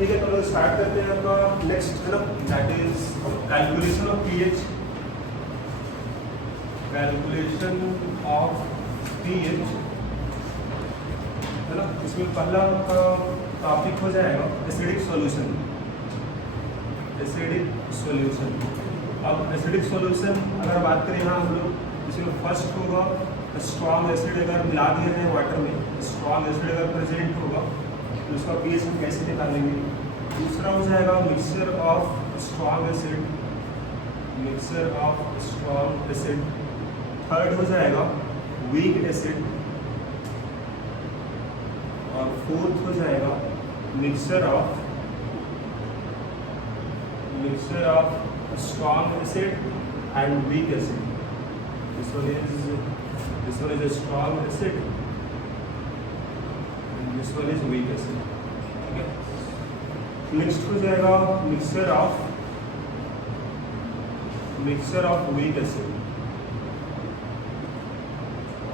ठीक है, तो लोग स्टार्ट करते हैं आपका नेक्स्ट है ना, that is calculation of pH. Calculation of pH है ना। इसमें पहला टॉपिक हो जाएगा एसिडिक सॉल्यूशन। Acidic solution. अब एसिडिक सॉल्यूशन अगर बात करें यहाँ हम लोग, इसमें फर्स्ट होगा स्ट्रॉन्ग एसिड अगर मिला दिया जाए वाटर में, स्ट्रॉन्ग एसिड अगर प्रेजेंट होगा तो उसका पीएच हम कैसे निकालेंगे। दूसरा हो जाएगा mixture of strong acid, mixture of strong acid. Third हो जाएगा वीक एसिड, और फोर्थ हो जाएगा mixture of strong acid and weak acid. This one is a strong acid and this one is weak acid. ठीक है। Next हो जाएगा mixture of weak acid,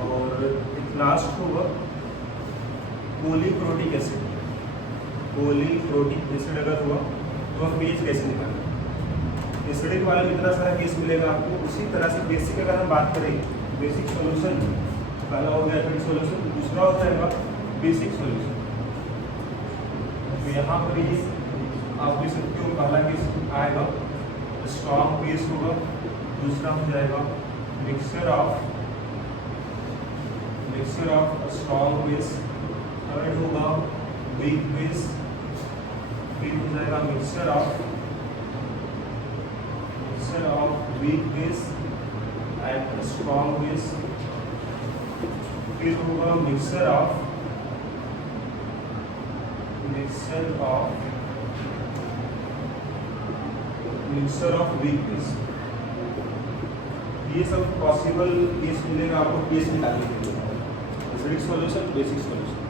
और एक लास्ट होगा पॉलीप्रोटिक एसिड। पॉलीप्रोटिक एसिड अगर हुआ तो हम पीएच कैसे निकालेंगे। एसिडिक वाले में इतना सारा केस मिलेगा आपको। उसी तरह से बेसिक अगर हम बात करें, बेसिक सॉल्यूशन पहला हो गया एसिडिक सॉल्यूशन, दूसरा हो जाएगा बेसिक सॉल्यूशन। तो यहाँ पर ये आप देख सकते हो, पहला केस आएगा स्ट्रॉन्ग बेस होगा, दूसरा हो जाएगा mixture of strong base, third होगा वीक बेस, फिर हो जाएगा mixture of weak base and strong base, फिर होगा मिक्सचर ऑफ वीक बेस। ये सब पॉसिबल केस मिलेगा आपको केस निकालने के लिए। Acidic solution, basic solution.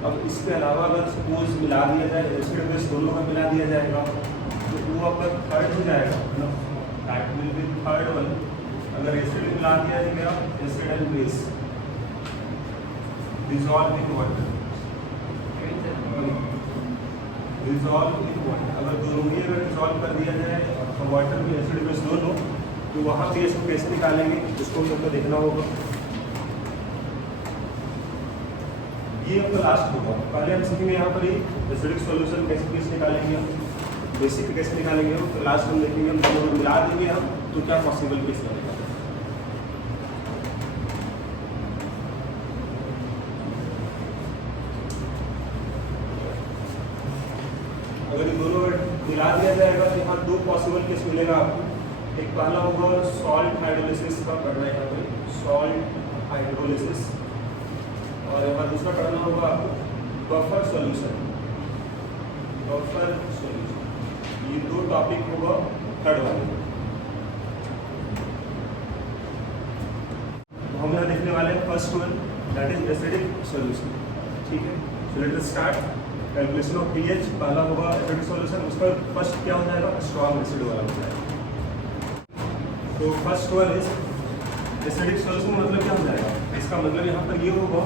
अब इसके अलावा अगर सपोज मिला दिया जाए, एसिड बेस दोनों का मिला दिया जाएगा तो वो आपका थर्ड हो जाएगा, that will be third one. अगर एसिड मिला दिया गया, acid and base dissolve in water, अगर दोनों ही अगर डिसॉल्व कर दिया जाए वाटर में एसिड बेस दोनों, तो वहाँ पे इसको कैसे निकालेंगे उसको भी हमको देखना होगा। ये आपका लास्ट होगा। पहले हम सीखेंगे यहाँ पर ही एसिडिक सॉल्यूशन कैसे निकालेंगे हम, बेसिक कैसे निकालेंगे हम, तो लास्ट हम देखेंगे हम दोनों मिला देंगे हम तो क्या पॉसिबल केस बनेगा। अगर ये दोनों मिला दिया जाएगा तो यहाँ दो पॉसिबल केस मिलेगा आपको। एक पहला होगा सॉल्ट हाइड्रोलिसिस का करना है, यहाँ पर सॉल्ट हाइड्रोलिसिस, और एक बार दूसरा करना होगा आपको बफर सॉल्यूशन। ये दो टॉपिक होगा थर्ड वाले। हम यहाँ देखने वाले हैं first one, that is acidic solution. ठीक है, so let us start. Calculation of pH पहला होगा एसिडिक सॉल्यूशन, उसका फर्स्ट क्या हो जाएगा, स्ट्रॉन्ग एसिड वाला हो जाएगा। तो first one is acidic solution. मतलब क्या हो जाएगा, इसका मतलब यहाँ पर ये होगा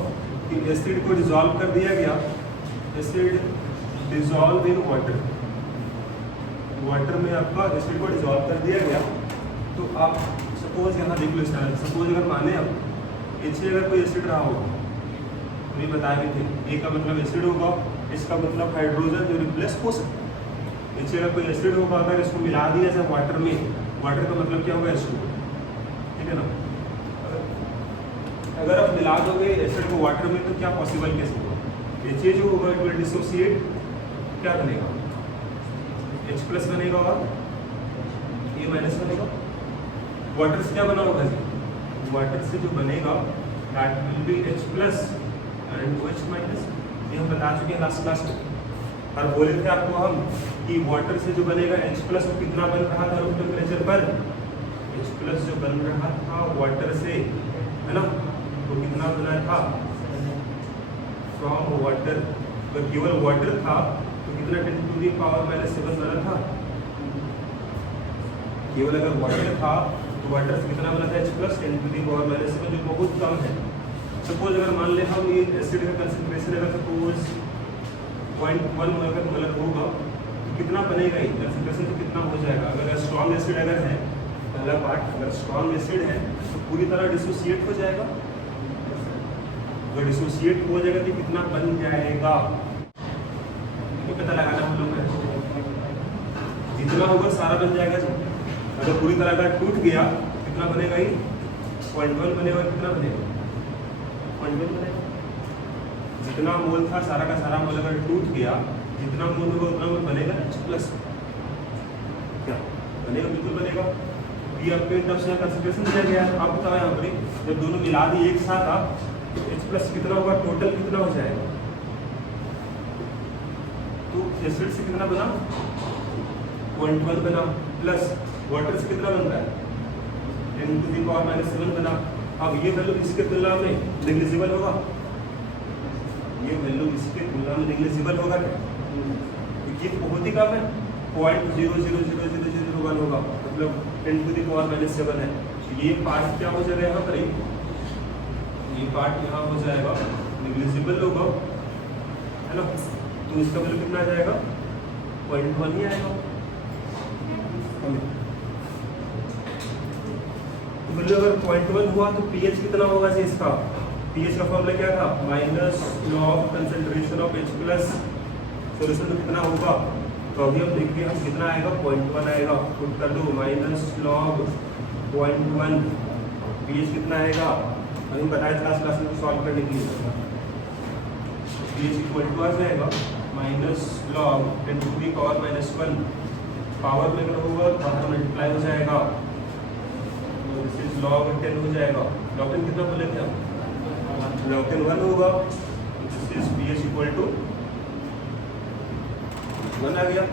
कि एसिड को डिसॉल्व कर दिया गया, acid dissolve in water, water में आपका एसिड को डिसॉल्व कर दिया गया। तो आप सपोज यहाँ देख लो इस तरह, सपोज अगर माने अब एच अगर कोई एसिड रहा होगा, तो ये बताए थे ए का मतलब एसिड होगा, इसका मतलब हाइड्रोजन जो रिप्लेस हो सकता है। एच अगर कोई एसिड होगा, अगर इसको मिला दिया जाए वाटर में, वाटर का मतलब क्या होगा, H2, ठीक है ना। अगर आप मिला दोगे एसिड को वाटर में तो क्या पॉसिबल केस होगा, एच जो होगा इट विल डिसोसिएट, क्या बनेगा, H प्लस बनेगा और ये माइनस बनेगा। वाटर से क्या बना होगा जी, वाटर से जो बनेगा that will be H plus and OH minus. ये हम बता चुके हैं लास्ट क्लास में, और बोले थे आपको हम कि वाटर से जो बनेगा H प्लस वो कितना बन रहा था रूम टेम्परेचर पर, H प्लस जो बन रहा था वाटर से, है ना, वो कितना बना था फ्रॉम वाटर। अगर केवल वाटर था तो कितना 10⁻⁻⁷ बना था, केवल अगर वाटर था तो वाटर से कितना बना था H प्लस 10⁻⁻⁷, जो बहुत कम है। सपोज अगर मान ले हम ये एसिड का कंसंट्रेशन अगर सपोज 0.1 अगर होगा तो कितना बनेगा, ये कंसंट्रेशन तो कितना हो जाएगा। अगर स्ट्रॉन्ग एसिड अगर है, पहला पार्ट अगर स्ट्रॉन्ग एसिड है तो पूरी तरह डिसोसिएट हो जाएगा। अगर डिसोसिएट हो जाएगा तो कितना बन जाएगा, तो पता लगाना हम लोग को। जितना होगा सारा बन जाएगा जी। अगर पूरी तरह अगर टूट गया कितना बनेगा, ये 0.1 बनेगा। कितना बनेगा, 0.1 बनेगा। जितना मोल था सारा का सारा मोल अगर टूट गया, जितना मोल होगा उतना मोल बनेगा H प्लस, क्या बनेगा, बिल्कुल बनेगा। ये आपके तब से कंसंट्रेशन दिया गया है। आप बताओ यहाँ पर जब दोनों मिला दिए एक साथ आप, तो H प्लस कितना होगा, टोटल कितना हो जाएगा। तो एसिड से कितना बना, 0.1 बना, प्लस वाटर से कितना बन रहा है, 10⁻⁻⁷ बना। अब ये वैल्यू इसके तुलना में नेग्लिजिबल होगा, ये वैल्यू इसके तुलना में नेग्लिजिबल होगा क्या, ये बहुत ही कम है, 0.0000001 होगा, मतलब 10⁻⁻⁷ है। तो ये पार्ट क्या हो जाएगा यहाँ पर, ये पार्ट यहाँ हो जाएगा नेग्लिजिबल होगा, है ना। तो इसका वैल्यू कितना आ जाएगा, 0.1 ही आएगा। तो वैल्यू अगर 0.1 हुआ तो pH कितना होगा जी इसका, pH का फॉर्मूला क्या था, minus log concentration of H plus, solution तो कितना होगा, तो अभी हम देखिए हम कितना आएगा, 0.1 आएगा। पुट कर दो माइनस लॉग 0.1, pH कितना आएगा, अभी बताया क्लास में सॉल्व करने के लिए। pH इक्वल टू आ जाएगा माइनस लॉग 10⁻⁻⁴, पावर में अगर होगा तो बाहर मल्टीप्लाई हो जाएगा, तो दिस इज लॉग 10 हो जाएगा। लॉग 10 कितना बोले थे आप, लॉग 10 1 होगा। This is pH equal to 1 आ गया।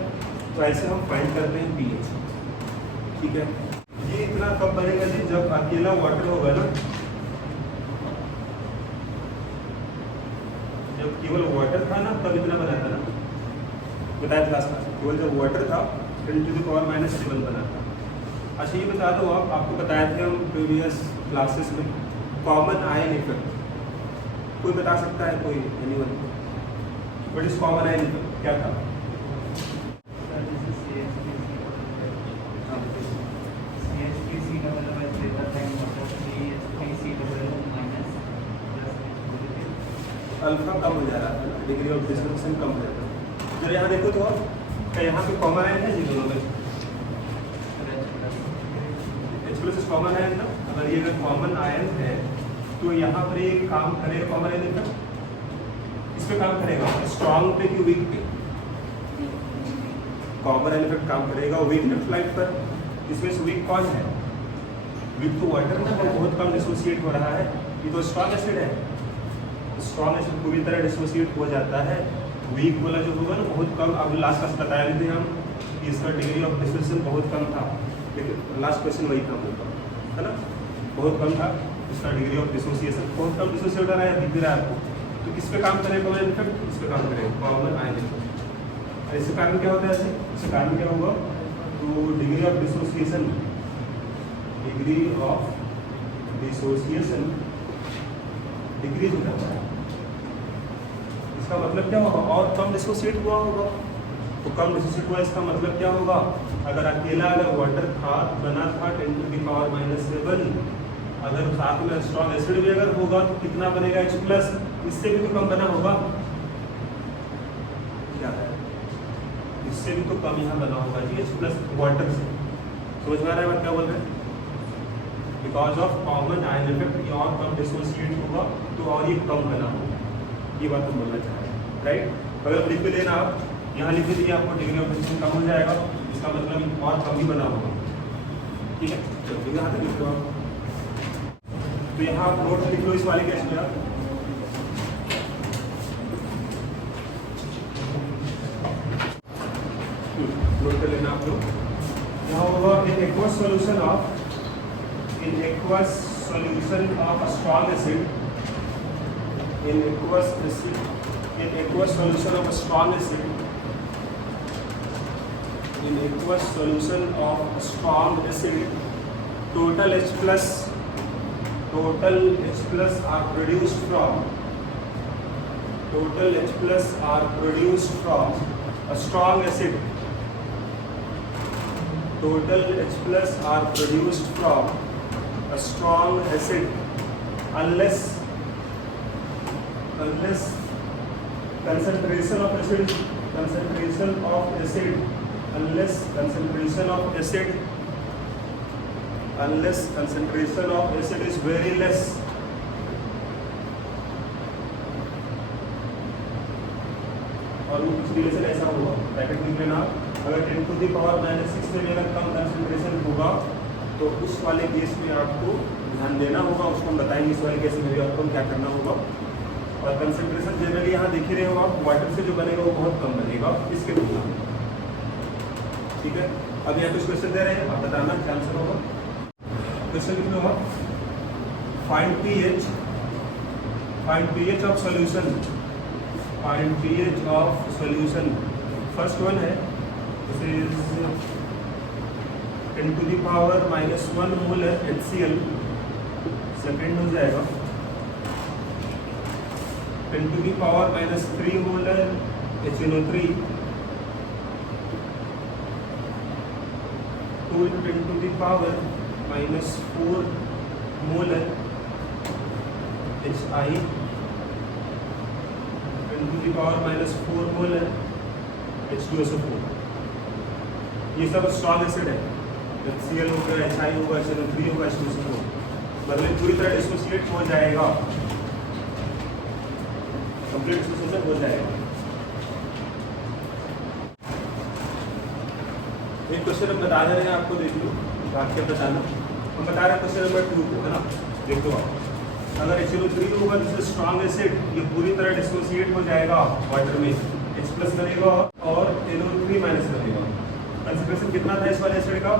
तो ऐसे हम फाइंड करते हैं pH, ठीक है। ये इतना कब बनेगा जी, जब अकेला वाटर होगा ना, जब केवल वाटर था ना तब इतना बना था ना, बताया क्लास में, केवल जब वाटर था 10⁻⁻⁷ बना था। अच्छा ये बता दो आप, आपको बताए थे हम प्रीवियस क्लासेस में कॉमन आयन इफेक्ट, कोई बता सकता है, कोई anyone, what is common ion effect, क्या था। अल्फा कम हो जा रहा था, डिग्री ऑफ डिस्ट्रीब्यूशन कम हो जाता है। जब यहाँ देखो तो क्या यहाँ पे कॉमन आयन है जी, दोनों में H प्लस कॉमन आयन ना। अगर ये अगर कॉमन आयन है तो यहाँ पर एक काम करेगा, कॉमन आयन इफेक्ट इस पे काम करेगा, स्ट्रॉन्ग पे कि वीक पे, कॉमन आयन इफेक्ट काम करेगा वीक इलेक्ट्रोलाइट पर। इसमें से वीक कौन है, वीक तो वाटर ना, बहुत कम डिसोसिएट हो रहा है। ये तो स्ट्रॉन्ग एसिड है, स्ट्रॉन्ग एसिड पूरी तरह डिसोसिएट हो जाता है। वीक वाला जो होगा ना बहुत कम, अब लास्ट क्लास बताया थे हम कि इसका डिग्री ऑफ डिसोसिएशन बहुत कम था, लेकिन लास्ट क्वेश्चन वही था हम लोग का, है ना, बहुत कम था इसका डिग्री ऑफ डिसोसिएशन, बहुत कम डिसोसिएट हो रहा है, दिख रहा है आपको। तो किस पे काम करेगा कॉमन इफेक्ट, इस पे काम करेगा कॉमन आयन इफेक्ट। इसके कारण क्या होता है, इसके कारण क्या होगा, तो degree of dissociation, degree of dissociation decrease हो जाता है। इसका मतलब क्या होगा, और कम डिसोसिएट हुआ होगा, तो कम डिसोसिएट हुआ इसका मतलब क्या होगा, अगर अकेला अगर वाटर था बना था 10⁻⁻⁷, अगर साथ में स्ट्रॉन्ग एसिड भी अगर होगा तो कितना बनेगा H प्लस, इससे भी तो कम बना होगा, क्या है, इससे भी तो कम यहाँ बना होगा जी H प्लस वाटर से। समझ में आ रहा है बात क्या बोल रहे हैं, because of common ion effect ये और कम डिसोसिएट होगा तो और ये कम बना होगा, ये बात हम बोलना चाह रहे हैं, राइट। अगर लिख भी लेना आप, यहाँ लिख दीजिए, आपको डिग्री ऑफ डिसोसिएशन कम हो जाएगा, इसका मतलब और कम ही बना होगा, ठीक है। तो यहाँ तक लिख दो आप, तो यहाँ आप नोट लिख लो इस वाले केस में आप, नोट कर लेना आप लोग। यहाँ होगा in aqueous solution of, in aqueous solution of a strong acid, in aqueous solution of a strong acid, in aqueous solution of a strong acid, total H plus are produced from total H plus are produced from a strong acid. Total H plus are produced from a strong acid unless concentration of acid is very less. और वो कुछ relation ऐसा होगा, bracket में लेना, अगर 10 to the power -6 से भी अगर कम कंसंट्रेशन होगा तो उस वाले केस में आपको ध्यान देना होगा, उसको हम बताएंगे इस वाले केस में भी आपको क्या करना होगा। और कंसंट्रेशन जनरली यहाँ देख ही रहे हो आप, वाटर से जो बनेगा वो बहुत कम बनेगा इसके तुलना में, ठीक है। अब यहाँ कुछ क्वेश्चन दे रहे हैं, आप बताना क्या आंसर होगा। क्वेश्चन लिख लो आप, find pH of solution, find pH of solution. First one है, this is 10 to the power -1 molar HCl। Second हो जाएगा 10 to the power -3 molar HNO3, 2 into 10 to the power -4 molar HI, 10 to the power -4 molar H2SO4। ये सब strong acid है, HCl होगा, HI होगा, HNO3 होगा, H2SO4, मतलब पूरी तरह डिसोसिएट हो जाएगा, कंप्लीट डिसोसिएशन हो जाएगा। एक क्वेश्चन हम बता रहे हैं आपको, देख लो वाक्य बताना। हम बता रहे हैं क्वेश्चन नंबर 2 को, है ना, देखो आप, अगर HNO3 होगा तो स्ट्रॉन्ग एसिड ये पूरी तरह डिसोसिएट हो जाएगा वाटर में, H प्लस बनेगा और NO3 माइनस बनेगा। कंसंट्रेशन कितना था इस वाले एसिड का,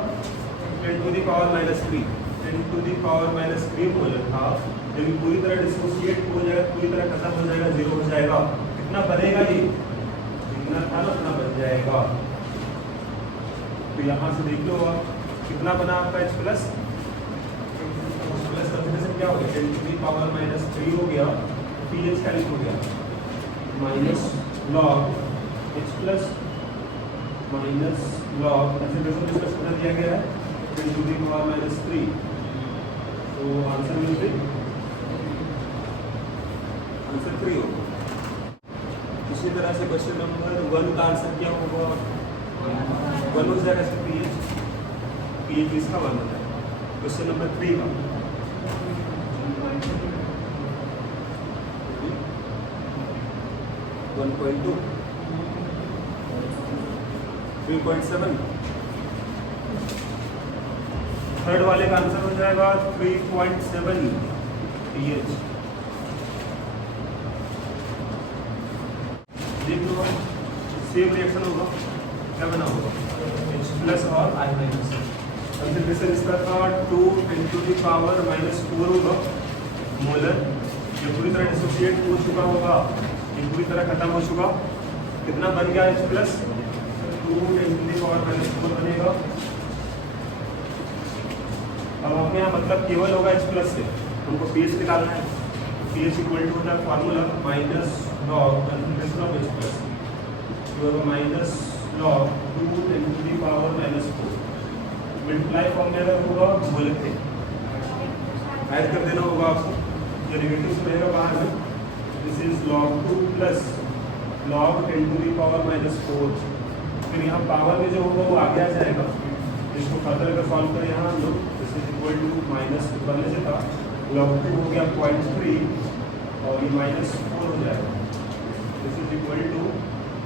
10 to the power -3, 10 to the power -3 molar था, जब पूरी तरह डिसोसिएट हो जाएगा, पूरी तरह खत्म हो जाएगा, जीरो हो जाएगा, कितना बनेगा ये, जितना था ना उतना बन जाएगा। तो यहाँ से देख लो आप, कितना बना आपका H प्लस कंसंट्रेशन क्या हो गया, 10 टू द पावर -3 हो गया, pH कैलकुलेट हो गया, minus log H plus minus log concentration discuss कर दिया गया है 10 टू द पावर -3। तो आंसर मिल गई, आंसर 3 होगा। इसी तरह से क्वेश्चन नंबर 1 का आंसर क्या होगा, 1 हो जाएगा इसका pH इसका 1 हो जाएगा। क्वेश्चन नंबर 3 का 1.2, 3.7, थर्ड वाले का आंसर हो जाएगा 3.7 pH। देख लो सेम रिएक्शन होगा, क्या बना होगा, H प्लस और I माइनस। कंसंट्रेशन इसका था 2 10 टू द पावर -4 होगा मोलर, ये पूरी तरह डिसोसिएट हो चुका होगा, ये पूरी तरह खत्म हो चुका, कितना बन गया H plus, 2 10 to the power -4 बनेगा। अब हमें यहाँ मतलब केवल होगा H प्लस से, हमको pH निकालना है, pH इक्वल टू होता है formula minus log concentration of H plus, जो minus log 2 10 to the power -4, multiply form में अगर होगा मोलर थे ऐड कर देना होगा आपको, जो नेगेटिव रहेगा बाहर में, this is log 2 plus log 10 to the power -4, फिर यहाँ पावर में जो होगा वो आगे आ जाएगा, इसको फर्दर अगर सॉल्व करें यहाँ हम लोग, this is equal to minus बनने से था log 2 हो गया 0.3 और ये -4 हो जाएगा, this is equal to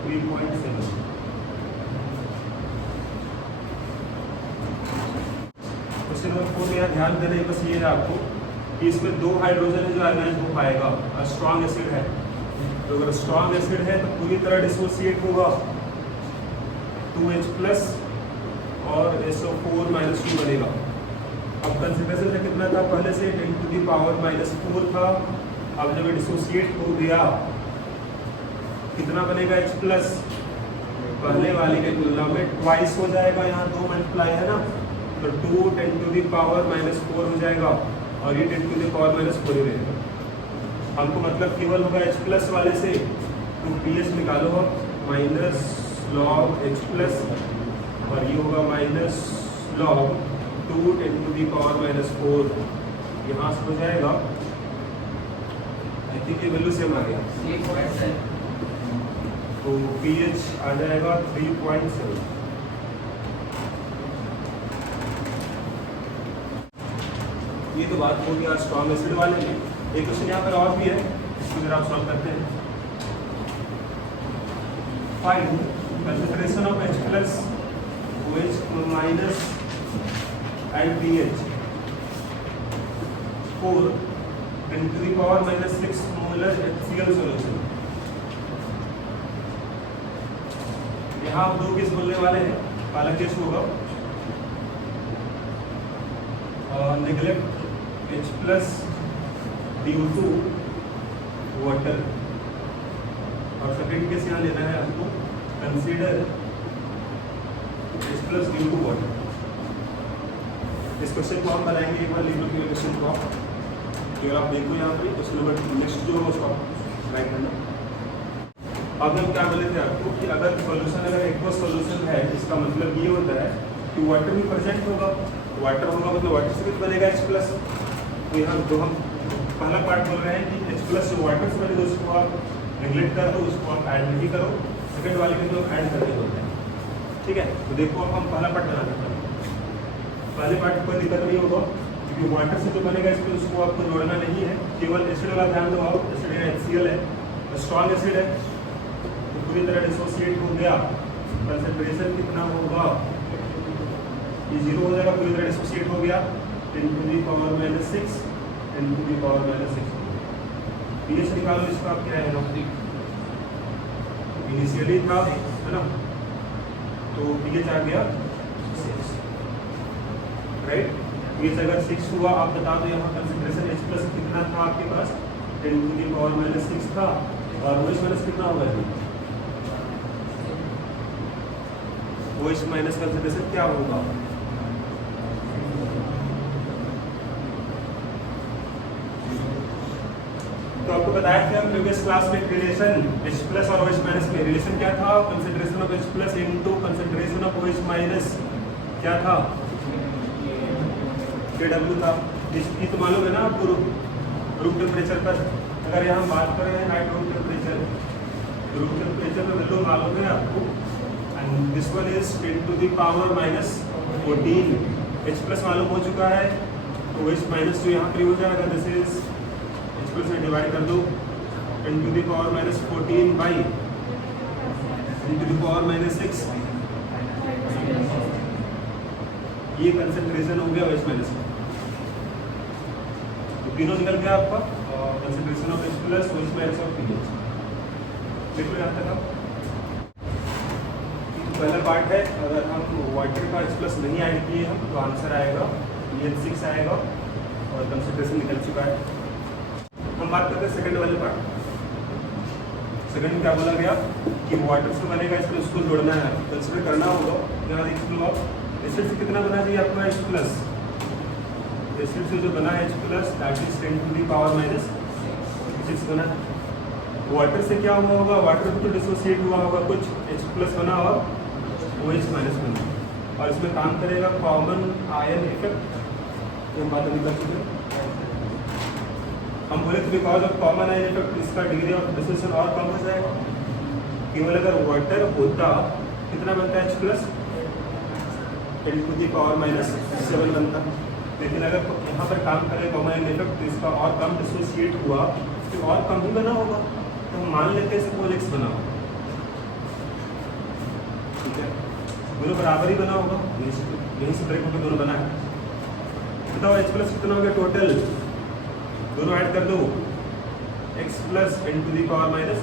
3.7। Question number 4 में यहाँ ध्यान देने बस ये है आपको कि इसमें 2 हाइड्रोजन है जो आयनाइज हो पाएगा, स्ट्रॉन्ग एसिड है, तो अगर स्ट्रॉन्ग एसिड है तो पूरी तरह डिसोसिएट होगा, 2H प्लस और SO4 -2 बनेगा। अब कंसंट्रेशन का कितना था, पहले से 10 टू द पावर -4 था, अब जब डिसोसिएट हो गया कितना बनेगा H प्लस, पहले वाले के तुलना में ट्वाइस हो जाएगा, यहाँ 2 मल्टीप्लाई है ना, तो 2 10 टू द पावर -4 हो जाएगा और ये 10 टू द पावर -4 ही रहेगा। हमको मतलब केवल होगा एच प्लस वाले से, तो पी एच निकालो हम माइनस लॉग एच प्लस, और ये होगा माइनस लॉग 2 × 10⁻⁴, यहाँ से हो जाएगा, आई थिंक ये वैल्यू सेम आ गया, तो पी एच आ जाएगा 3.7। ये तो बात हो गया स्ट्रॉन्ग एसिड वाले में। एक क्वेश्चन यहाँ पर और भी है, इसको जरा आप सॉल्व करते हैं। Find concentration of H plus OH minus and pH 4 × 10⁻⁶ molar HCl solution. यहाँ आप दो केस बोलने वाले हैं। पहला केस होगा neglect H plus due to water, और सेकेंड केस यहाँ लेना है आपको consider H plus due to water. इस क्वेश्चन को हम बनाएंगे एक बार लीवर के क्वेश्चन को, अगर आप देखो यहाँ पर क्वेश्चन नंबर नेक्स्ट जो उसको राइट करना। अब हम क्या बोले थे आपको कि अगर सॉल्यूशन अगर एक्वस सॉल्यूशन है, इसका मतलब ये होता है कि वाटर भी प्रेजेंट होगा, वाटर होगा मतलब वाटर से भी बनेगा H प्लस। तो यहाँ जो हम पहला पार्ट बोल रहे हैं कि H प्लस जो वाटर से बनेगा उसको आप नेग्लेक्ट कर दो, उसको आप ऐड नहीं करो, सेकंड वाले में जो ऐड करने होते हैं, ठीक है। तो देखो अब हम पहला पार्ट बनाना है। पहले पार्ट कोई दिक्कत नहीं होगा, क्योंकि वाटर से जो बनेगा इसमें उसको आपको जोड़ना नहीं है, केवल एसिड वाला ध्यान दो आप। एसिड है HCl है, स्ट्रॉन्ग एसिड है, तो पूरी तरह डिसोसिएट हो गया। कंसंट्रेशन कितना होगा, ये 0 हो जाएगा, पूरी तरह डिसोसिएट हो गया 10⁻⁶ 10⁻⁶। pH निकालो इसका, आप क्या है इनिशियली था, है ना, तो pH आ गया 6, राइट। pH अगर 6 हुआ, आप बता दो यहाँ कंसंट्रेशन H प्लस कितना था आपके पास, 10⁻⁶ था, और OH माइनस कितना होगा जी, OH माइनस कंसंट्रेशन क्या होगा, तो आपको बताया था प्रीवियस क्लास में रिलेशन H प्लस और OH माइनस में रिलेशन क्या था, concentration of H plus into concentration of OH minus क्या था, KW था। इसकी तो मालूम है ना आपको, रूम टेम्परेचर पर अगर यहाँ बात कर रहे हैं at room temperature, room temperature में वैल्यू मालूम है आपको, and this one is 10⁻⁻14। H plus मालूम हो चुका है, तो OH माइनस जो यहाँ पर हो जाएगा, दिस इज H प्लस में डिवाइड कर दो 10⁻⁻14 बाई 10⁻⁻6, ये कंसंट्रेशन हो गया OH माइनस का। तो तीनों निकल गया आपका concentration of H plus, OH minus और pH। देखो यहाँ तक आप पहला पार्ट है, अगर हम वाटर का H प्लस नहीं ऐड किए हम तो आंसर आएगा pH 6 आएगा, और कंसंट्रेशन निकल चुका है। हम बात करते हैं सेकंड वाले पार्ट। सेकंड में क्या बोला गया कि वाटर से बनेगा, इसमें उसको जोड़ना है, कंसिडर करना होगा। यहाँ देख लो आप, एसिड से कितना बना चाहिए आपका H प्लस, एसिड से जो बना है H प्लस दैट इज 10⁻⁻6 बना। वाटर से क्या हुआ होगा, वाटर से तो डिसोसिएट हुआ होगा, कुछ H प्लस बना और OH माइनस बना, और इसमें काम करेगा कॉमन आयन इफेक्ट। हम बात अभी कर चुके हैं, हम बोले तो because of common ion effect इसका डिग्री ऑफ डिसोसिएशन और कम हो जाएगा। केवल अगर वाटर होता कितना बनता है H प्लस 10⁻⁻7 बनता, लेकिन अगर यहाँ पर काम करे कॉमन आयन इफेक्ट तो इसका और कम डिसोसिएट हुआ, तो और कम ही बना होगा। तो हम मान लेते हैं सपोज X बना होगा, ठीक है, दोनों बराबर ही बना होगा, यहीं से ब्रेक होकर दोनों बना है। बताओ H प्लस कितना हो गया टोटल, दोनों ऐड कर दो, X प्लस 10⁻⁻,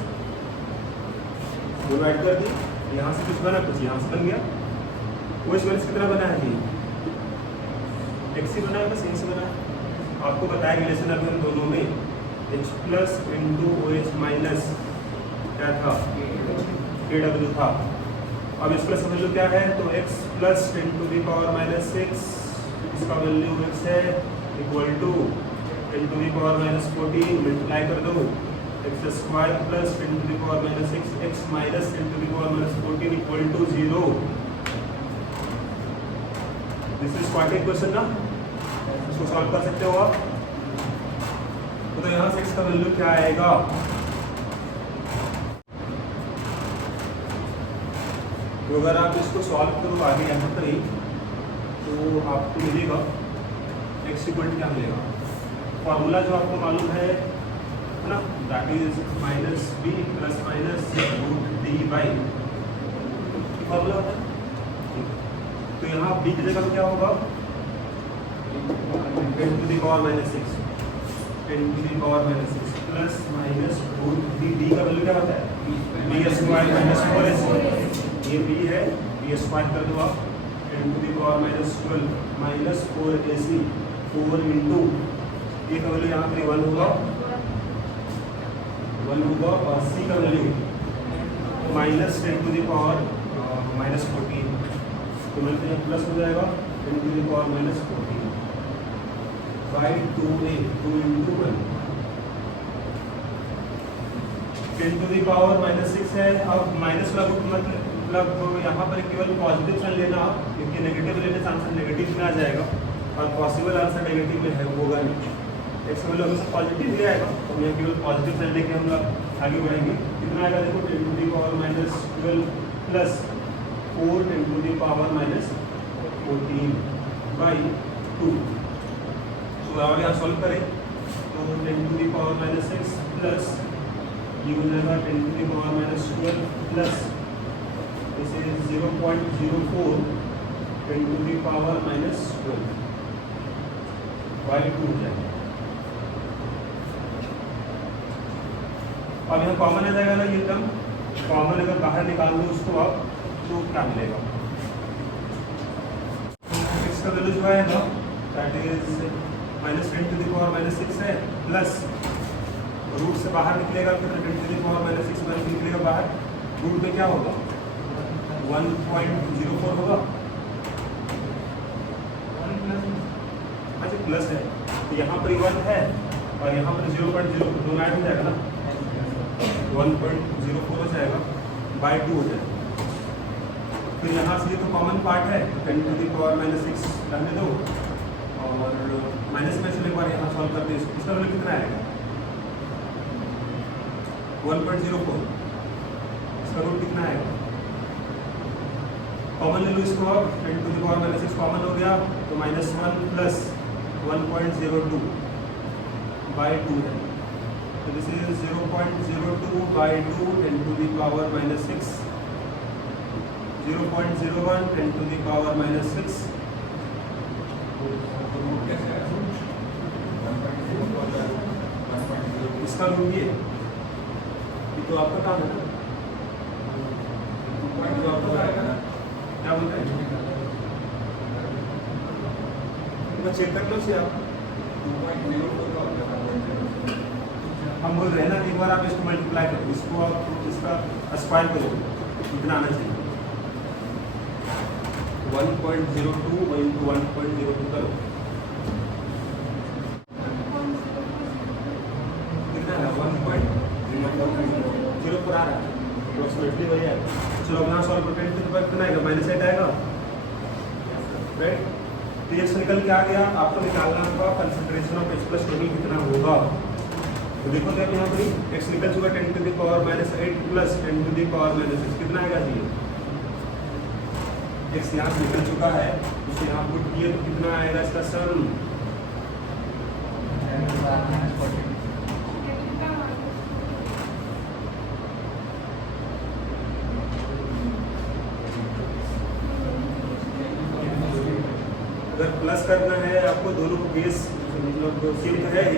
दोनों ऐड कर दी, यहाँ से कुछ बना, कुछ यहाँ से बन गया। OH माइनस कितना बना है जी, X ही बना है, बस यहीं से बना है। आपको बताया रिलेशन अभी हम दोनों में H plus into OH minus क्या था, KW था। अब इसका समझ लो क्या है, तो X प्लस 10⁻⁻6 इसका वैल्यू X है equal to 10 to the power minus 14 multiply कर दो X square plus 10 to the power minus 6 X minus 10 to the power minus 14 equal to 0। This is quadratic question ना, इसको सॉल्व कर सकते हो आप। तो यहाँ से x का वैल्यू क्या आएगा, तो अगर आप इसको सॉल्व करो आगे यहाँ पर ही तो आपको मिलेगा x इक्वल क्या मिलेगा, फॉर्मूला जो आपको मालूम है ना, that is minus B plus minus root D by formula होता है। तो यहाँ b की जगह क्या होगा 10 to the power minus 6 10 to the power minus 6 plus minus root D का वैल्यू क्या होता है बी स्क्वायर माइनस 4ac, ये b है बी स्क्वायर कर दो आप 10 to the power minus 12 minus 4ac 4 into A का वैल्यू यहाँ पर 1 होगा और c का value minus 10 to the power minus 14, तो मिलते हैं प्लस हो जाएगा 10 to the power minus 14 by 2a 2 into 1 10 to the power minus 6 है। अब माइनस मतलब यहाँ पर केवल पॉजिटिव साइन लेना आप, क्योंकि नेगेटिव लेने से आंसर नेगेटिव में आ जाएगा और पॉसिबल आंसर नेगेटिव में है होगा नहीं। एक्स वैल्यू हमेशा पॉजिटिव ही आएगा, तो यहाँ केवल पॉजिटिव साइन लेके हम लोग आगे बढ़ेंगे। कितना आएगा देखो 10 to the power minus 12 plus 4 10 to the power minus 14 by 2। तो अब यहाँ सॉल्व करें तो 10 to the power minus 6 plus ये हो जाएगा 10 to the power minus 12 plus इसे 0.04 10 to the power minus 12 by 2 हो जाएगा। अब यहाँ कॉमन आ जाएगा ना, ये टर्म कॉमन अगर बाहर निकाल दो उसको आप तो क्या मिलेगा, x का वैल्यू जो है ना that is minus 10 to the power minus 6 है प्लस रूट से बाहर निकलेगा फिर 10 टू द पावर माइनस 6 बाहर निकलेगा बाहर, रूट में क्या होगा 1.04 होगा, अच्छा प्लस है तो यहाँ पर 1 है और यहाँ पर 0.0 दोनों ऐड हो जाएगा ना 1.04 हो जाएगा बाई 2 हो जाएगा। फिर यहाँ से ये तो कॉमन पार्ट है 10 टू द पावर माइनस 6 रहने दो और माइनस में से एक बार यहाँ सॉल्व करते हैं, इसका वैल्यू कितना आएगा 1.04, इसका रूट कितना आएगा, कॉमन ले लो इसको अब 10 to the power minus 6 common हो गया तो माइनस 1 प्लस 1.02 बाई 2 है, तो this is 0.02 by 2 10 to the power minus 6 0.01 10 to the power minus 6 इसका रूट ये तो आपका काम है ना, क्या बोलते हैं मैं चेक कर लो से आप हम बोल रहे हैं ना, एक बार आप इसको मल्टीप्लाई करो, इसको आप इसका स्क्वायर करो कितना आना चाहिए 1.02 इंटू 1.02 करो कितना है 1.04 आ रहा है अप्रोक्सीमेटली वही है। चलो अब यहाँ सॉल्व करते हैं तो कितना आएगा माइनस 8 आएगा राइट, तो ये निकल के आ गया। आपको निकालना होगा concentration of x plus total कितना होगा, तो देखो क्या यहाँ पर x निकल चुका 10 to the power minus 8 plus 10 to the power minus 6 कितना आएगा जी, x यहाँ से निकल चुका है उसे यहाँ पुट किए तो कितना आएगा इसका सम अगर प्लस करना है आपको दोनों को बेस मतलब सेम तो है ही,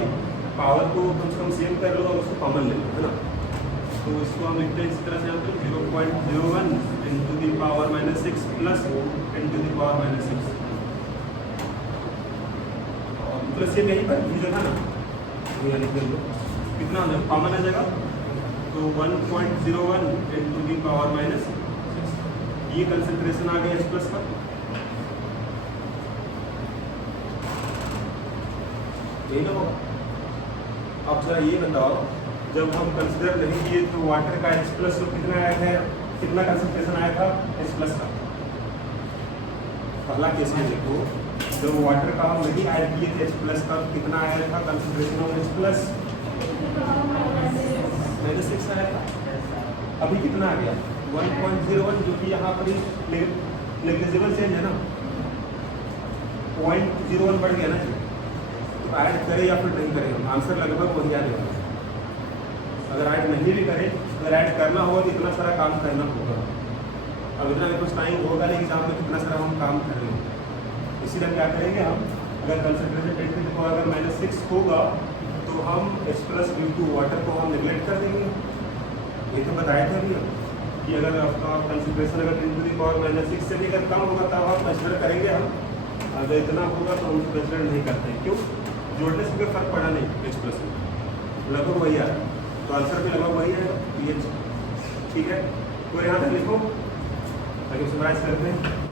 पावर को कम से कम सेम कर लो और उसको कॉमन ले लो है ना, तो इसको हम लिखते हैं इस तरह से यहाँ पर 0.01 into the power minus 6 plus 10 to the power minus 6 plus ये यहीं पर जो था ना ये लिख लो कितना हो जाएगा कॉमन आ जाएगा, तो 1.01 इंटू दी पावर माइनस 6 ये कंसंट्रेशन आ गया H प्लस का, यही ना होगा अब जरा ये बताओ, जब हम कंसिडर नहीं किए तो वाटर का H प्लस तो कितना आया था, कितना कंसंट्रेशन आया था H प्लस का? पहला केस में देखो, जब वाटर का हम नहीं ऐड किए थे H प्लस का, कितना आया था कंसंट्रेशन ऑफ H प्लस? -6 आया था। अभी कितना आ गया 1.01, जो कि यहाँ पर नेग्लिजिबल चेंज है ना, 0.01 बढ़ गया ना जी। तो ऐड करें या फिर नहीं करें, आंसर लगभग वही आ जाएगा। अगर ऐड नहीं भी करें, अगर ऐड करना होगा तो इतना सारा काम करना होगा। अब इतना मेरे पास टाइम होगा नहीं एग्जाम में, कितना सारा हम काम कर रहे हैं। इसीलिए क्या करेंगे हम, अगर कंसंट्रेशन टेक्निक को अगर -6 होगा तो हम H plus due to water को हम निगलेक्ट कर देंगे। ये तो बताया था अभी कि अगर आपका कंसंट्रेशन अगर 10⁻⁻6 से भी अगर कम होगा तब हम कंसिडर करेंगे हम, अगर इतना होगा तो हम कंसिडर नहीं करते हैं। क्यों? जोड़ने से कोई फर्क पड़ा नहीं H प्लस में, लगभग वही आ रहा है, तो आंसर भी लगभग वही है पीएच। ठीक है, तो यहाँ पे लिखो ताकि समराइज करते हैं।